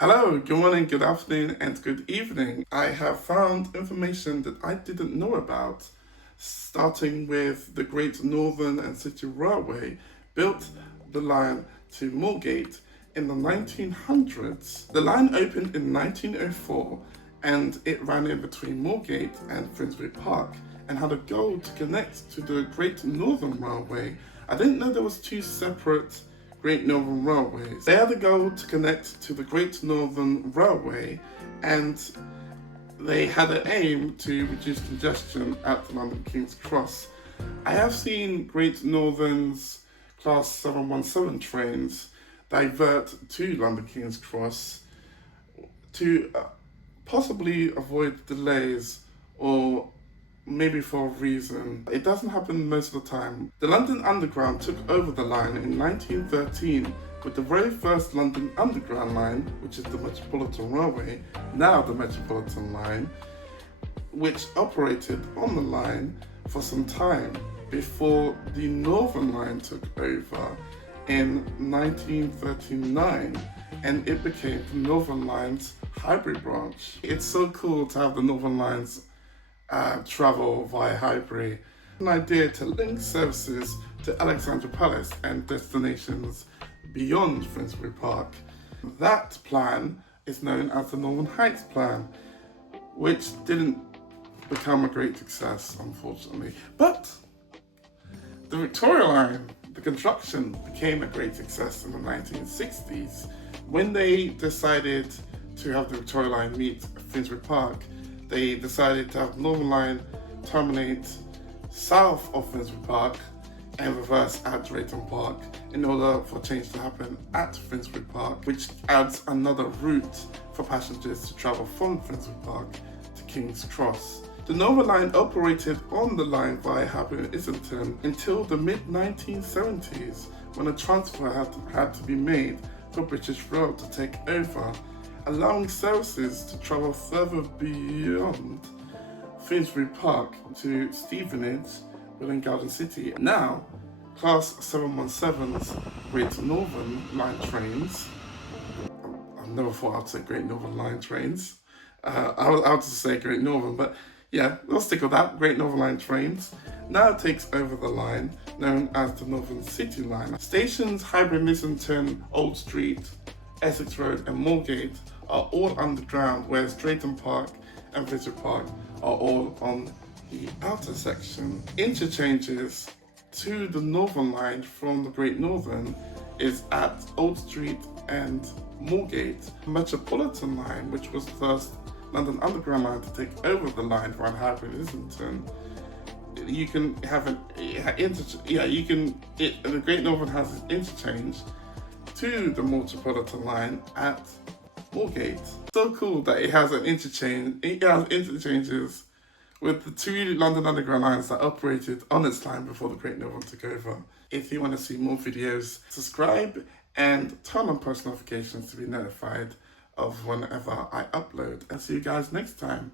Hello, good morning, good afternoon, and good evening. I have found information that I didn't know about, starting with the Great Northern and City Railway built the line to Moorgate in the 1900s. The line opened in 1904 and it ran in between Moorgate and Finsbury Park and had a goal to connect to the Great Northern Railway. I didn't know there was two separate Great Northern Railways. They had the goal to connect to the Great Northern Railway, and they had an aim to reduce congestion at the London King's Cross. I have seen Great Northern's Class 717 trains divert to London King's Cross to possibly avoid delays or maybe for a reason. It doesn't happen most of the time. The London Underground took over the line in 1913 with the very first London Underground line, which is the Metropolitan Railway, now the Metropolitan Line, which operated on the line for some time before the Northern Line took over in 1939, and it became the Northern Line's Highbury branch. It's so cool to have the Northern Line's travel via Highbury. An idea to link services to Alexandra Palace and destinations beyond Finsbury Park. That plan is known as the Northern Heights Plan, which didn't become a great success, unfortunately. But the Victoria Line, the construction, became a great success in the 1960s. When they decided to have the Victoria Line meet Finsbury Park, they decided to have the Northern Line terminate south of Finsbury Park and reverse at Drayton Park in order for change to happen at Finsbury Park, which adds another route for passengers to travel from Finsbury Park to King's Cross. The Northern Line operated on the line via Highbury and Islington until the mid-1970s, when a transfer had to be made for British Rail to take over, allowing services to travel further beyond Finsbury Park to Stevenage, Welwyn Garden City. Now, Class 717's Great Northern Line trains, I never thought I'd say Great Northern Line trains, I'll just say Great Northern, but yeah, we'll stick with that. Great Northern Line trains now takes over the line known as the Northern City Line. Stations Highbury, Islington, Old Street, Essex Road and Moorgate are all underground, whereas Drayton Park and Finsbury Park are all on the outer section. Interchanges to the Northern Line from the Great Northern is at Old Street and Moorgate. Metropolitan Line, which was the first London Underground line to take over the line around Highbury and Islington, you can have the Great Northern has an interchange to the Metropolitan Line at Moorgate. So cool that it has an interchange. It has interchanges with the two London Underground lines that operated on its line before the Great Northern took over. If you want to see more videos, subscribe and turn on post notifications to be notified of whenever I upload. And see you guys next time.